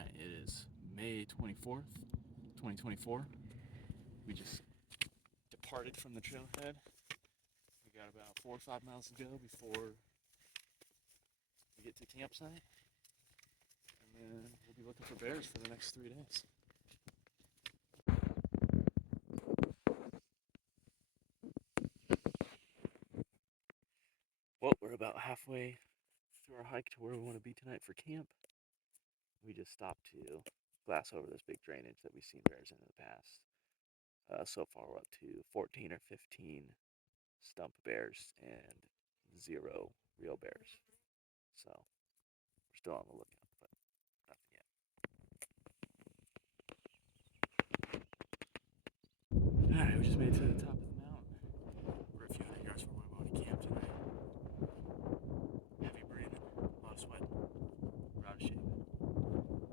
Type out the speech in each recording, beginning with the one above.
Alright, it is May 24th, 2024. We just departed from the trailhead. We got about 4 or 5 miles to go before we get to the campsite. And then we'll be looking for bears for the next 3 days. Well, we're about halfway through our hike to where we want to be tonight for camp. We just stopped to glass over this big drainage that we've seen bears in the past. So far we're up to 14 or 15 stump bears and 0 real bears. So we're still on the lookout, but nothing yet. Alright, we just made it to the top of the mountain. We're a few hundred yards from where we want to camp tonight. Heavy breathing, a lot of sweat. We're out of shape.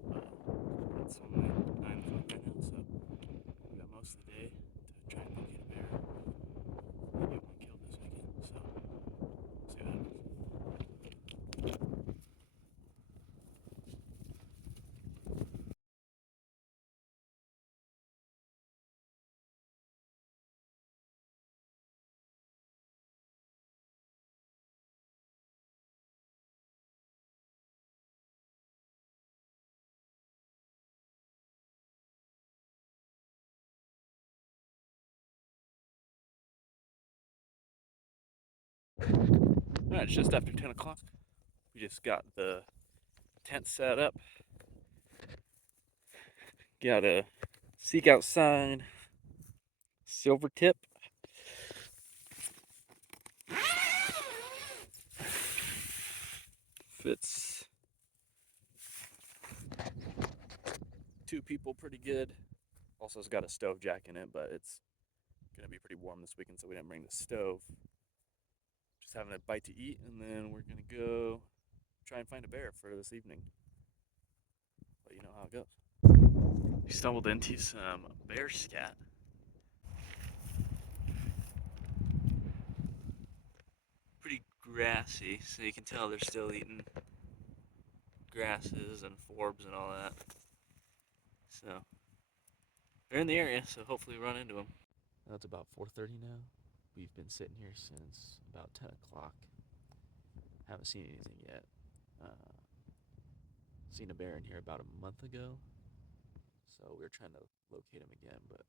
But it's only 9 o'clock right now, so we got most of the day to try and locate a bear. Maybe get one killed this weekend, so we'll see what happens. Alright, it's just after 10 o'clock. We just got the tent set up. Got a seek out sign, silver tip. Fits 2 people pretty good. Also, it's got a stove jack in it, but it's gonna be pretty warm this weekend, so we didn't bring the stove. Just having a bite to eat, and then we're gonna go try and find a bear for this evening. Let you know how it goes. We stumbled into some bear scat. Pretty grassy, so you can tell they're still eating grasses and forbs and all that. So they're in the area, so hopefully we run into them. It's about 4:30 now. We've been sitting here since about 10 o'clock. Haven't seen anything yet. Seen a bear in here about a month ago, so we're trying to locate him again, but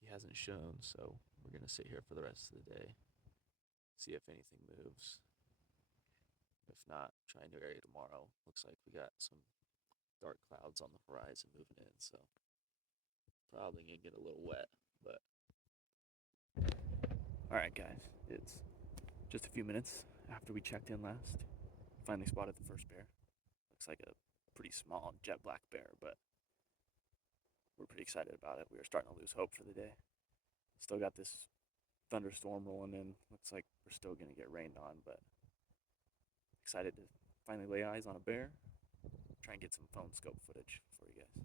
he hasn't shown, so we're gonna sit here for the rest of the day, see if anything moves. If not, try a new area tomorrow. Looks like we got some dark clouds on the horizon moving in, so probably gonna get a little wet, but alright guys, it's just a few minutes after we checked in last. Finally spotted the first bear. Looks like a pretty small jet black bear, but we're pretty excited about it. We were starting to lose hope for the day. Still got this thunderstorm rolling in. Looks like we're still gonna get rained on, but excited to finally lay eyes on a bear. Try and get some phone scope footage for you guys.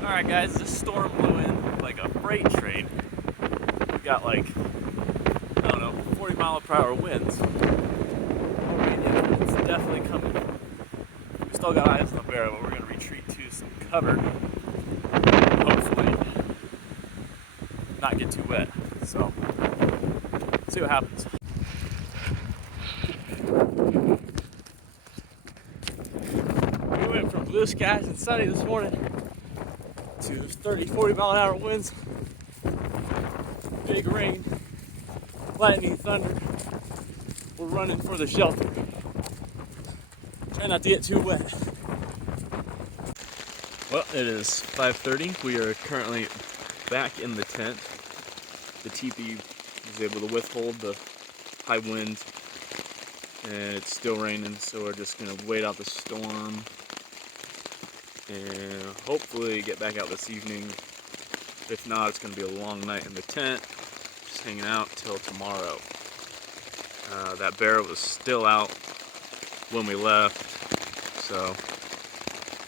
Alright guys, this storm blew in like a freight train. We got like, I don't know, 40-mile-per-hour winds. It's definitely coming. We still got eyes on the bear, but we're going to retreat to some cover. Hopefully not get too wet. So, see what happens. We went from blue skies and sunny this morning to 30-40-mile-an-hour winds, big rain, lightning, thunder. We're running for the shelter. Try not to get too wet. Well, it is 5:30. We are currently back in the tent. The teepee was able to withhold the high winds and it's still raining, so we're just gonna wait out the storm and hopefully get back out this evening. If not, it's gonna be a long night in the tent, just hanging out till tomorrow. That bear was still out when we left, so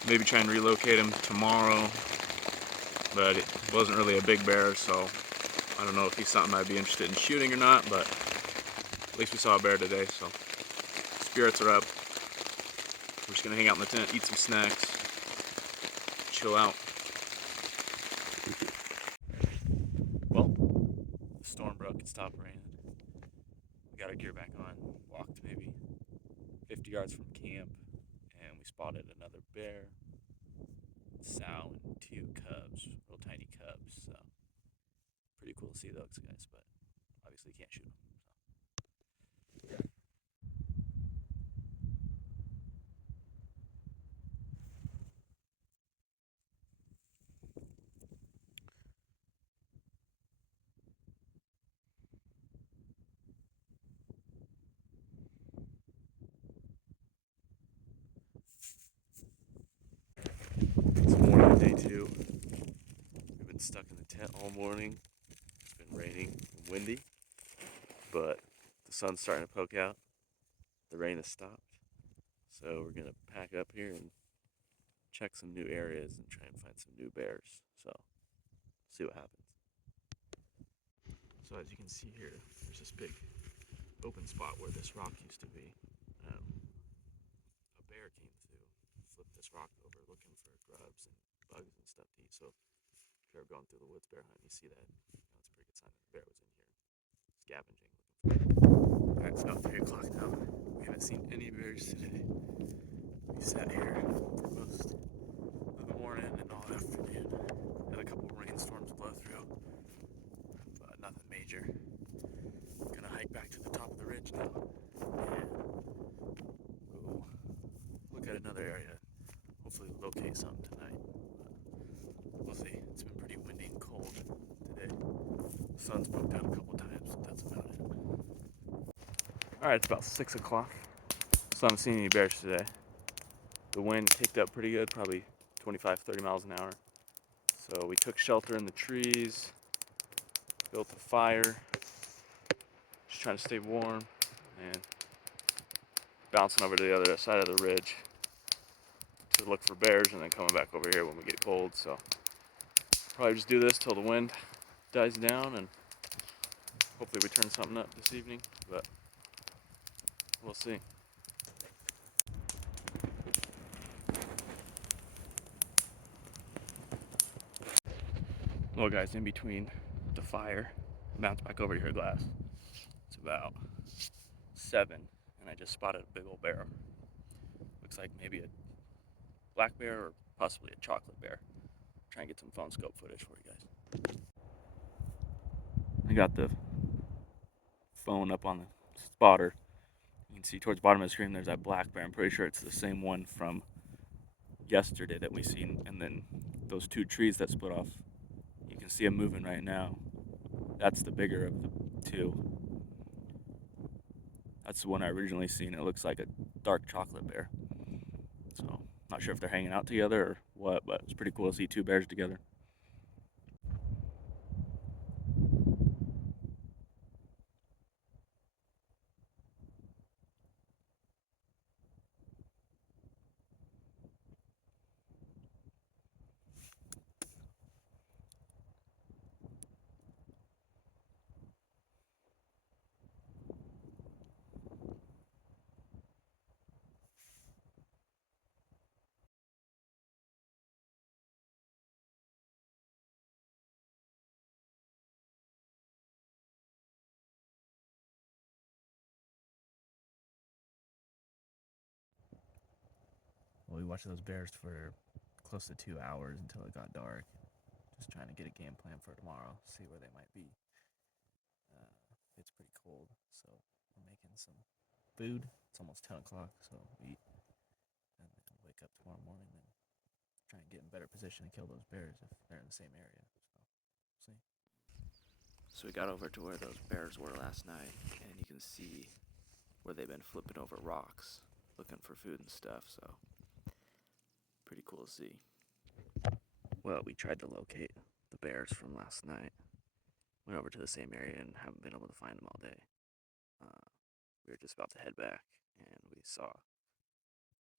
maybe try and relocate him tomorrow, but it wasn't really a big bear, so I don't know if he's something I'd be interested in shooting or not, but at least we saw a bear today, so spirits are up. We're just gonna hang out in the tent, eat some snacks, chill out. Well, the storm broke, it stopped raining. We got our gear back on, walked maybe 50 yards from camp, and we spotted another bear, sow and two cubs, real tiny cubs, so pretty cool to see those guys, but obviously can't shoot them. It's morning day 2. We've been stuck in the tent all morning. It's been raining and windy, but the sun's starting to poke out. The rain has stopped, so we're gonna pack up here and check some new areas and try and find some new bears. So, see what happens. So as you can see here, there's this big open spot where this rock used to be. A bear came through, flipped this rock over looking for grubs and bugs and stuff to eat. So if you're going through the woods bear hunt, you see that, it's a pretty good sign that the bear was in here scavenging. Alright, it's about 3 o'clock now. We haven't seen any bears today. We sat here for most of the morning and all afternoon. Had a couple rainstorms blow through, but nothing major. Gonna hike back to the top of the ridge now and go look at another area. Hopefully locate something tonight. We'll see. It's been pretty windy and cold today. The sun's poked out a couple times, but that's about it. Alright, it's about 6 o'clock. So I haven't seen any bears today. The wind kicked up pretty good, probably 25-30 miles an hour. So we took shelter in the trees, built a fire, just trying to stay warm, and bouncing over to the other side of the ridge to look for bears, and then coming back over here when we get cold. So probably just do this till the wind dies down, and hopefully we turn something up this evening, but we'll see. Well guys, in between the fire, bounce back over to your glass. It's about 7, and I just spotted a big old bear. Looks like maybe a black bear or possibly a chocolate bear. Try and get some phone scope footage for you guys. I got the phone up on the spotter. You can see towards the bottom of the screen there's that black bear. I'm pretty sure it's the same one from yesterday that we seen, and then those 2 trees that split off, you can see them moving right now. That's the bigger of the 2. That's the one I originally seen. It looks like a dark chocolate bear. So not sure if they're hanging out together or what, but it's pretty cool to see 2 bears together. Well, we watched those bears for close to 2 hours until it got dark. Just trying to get a game plan for tomorrow, see where they might be. It's pretty cold, so we're making some food. It's almost 10 o'clock, so we eat and then wake up tomorrow morning and try and get in better position to kill those bears if they're in the same area. So, we'll see. So we got over to where those bears were last night, and you can see where they've been flipping over rocks looking for food and stuff, so pretty cool to see. Well, we tried to locate the bears from last night. Went over to the same area and haven't been able to find them all day. We were just about to head back, and we saw a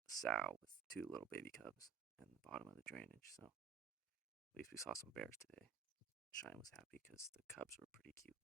sow with two little baby cubs in the bottom of the drainage, so at least we saw some bears today. Shine was happy because the cubs were pretty cute.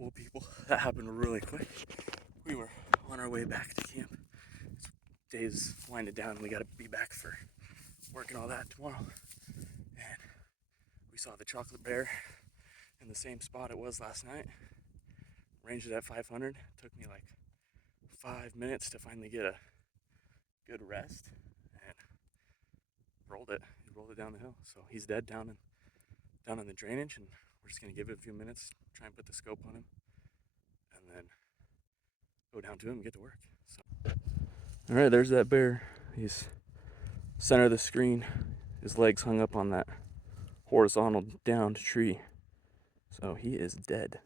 Well, people, that happened really quick. We were on our way back to camp. Day's winding down. We got to be back for work and all that tomorrow. And we saw the chocolate bear in the same spot it was last night. Ranged it at 500. Took me like 5 minutes to finally get a good rest and rolled it. He rolled it down the hill. So he's dead down in the drainage, and we're just gonna give it a few minutes, try and put the scope on him, and then go down to him and get to work. So, all right, there's that bear. He's center of the screen. His legs hung up on that horizontal downed tree. So he is dead.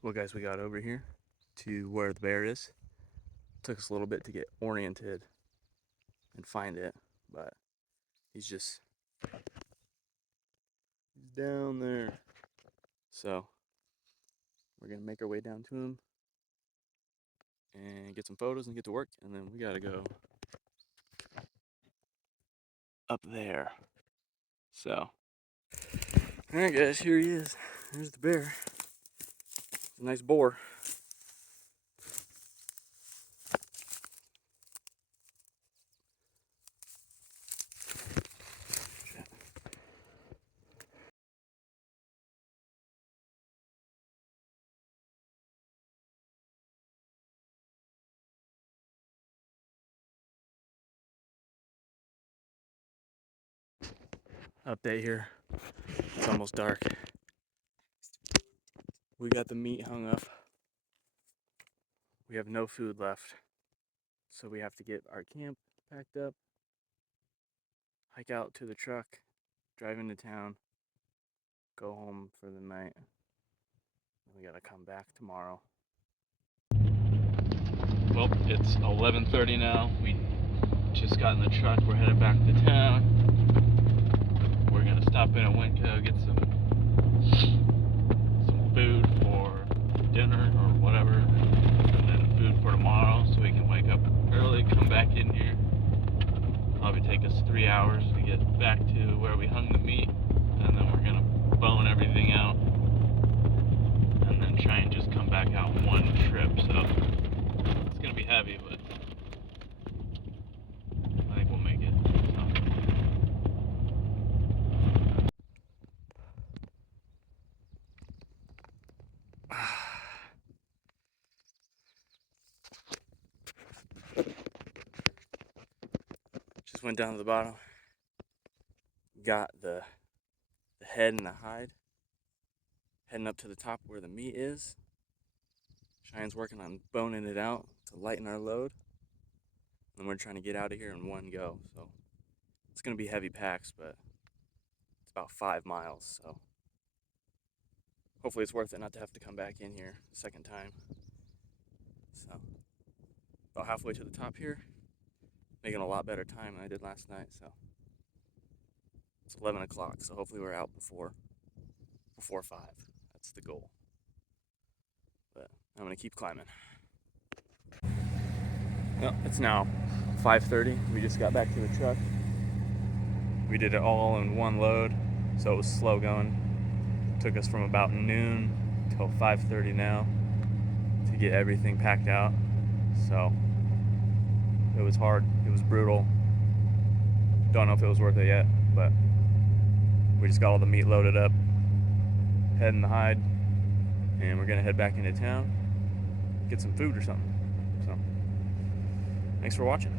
Well, guys, we got over here to where the bear is. Took us a little bit to get oriented and find it, but he's down there. So we're gonna make our way down to him and get some photos and get to work, and then we gotta go up there. So, all right, guys, here he is. There's the bear. It's a nice boar. Update here. It's almost dark. We got the meat hung up. We have no food left. So we have to get our camp packed up, hike out to the truck, drive into town, go home for the night. We gotta come back tomorrow. Well, it's 11:30 now. We just got in the truck. We're headed back to town. We're gonna stop in at Winco, get some food for dinner or whatever, and then food for tomorrow, so we can wake up early, come back in here. Probably take us 3 hours to get back to where we hung the meat, and then we're gonna bone everything out, and then try and just come back out one trip. So it's gonna be heavy, but I think we'll make it. Just went down to the bottom, got the head and the hide, heading up to the top where the meat is. Shine's working on boning it out to lighten our load, and we're trying to get out of here in one go. So it's gonna be heavy packs, but it's about 5 miles, so hopefully it's worth it not to have to come back in here a second time. So about halfway to the top here, making a lot better time than I did last night. So it's 11 o'clock, so hopefully we're out before 5. That's the goal. But I'm gonna keep climbing. Well, it's now 5:30. We just got back to the truck. We did it all in one load, so it was slow going. It took us from about noon till 5:30 now to get everything packed out. So it was hard. It was brutal. Don't know if it was worth it yet, but we just got all the meat loaded up, heading the hide, and we're gonna head back into town, get some food or something. So thanks for watching.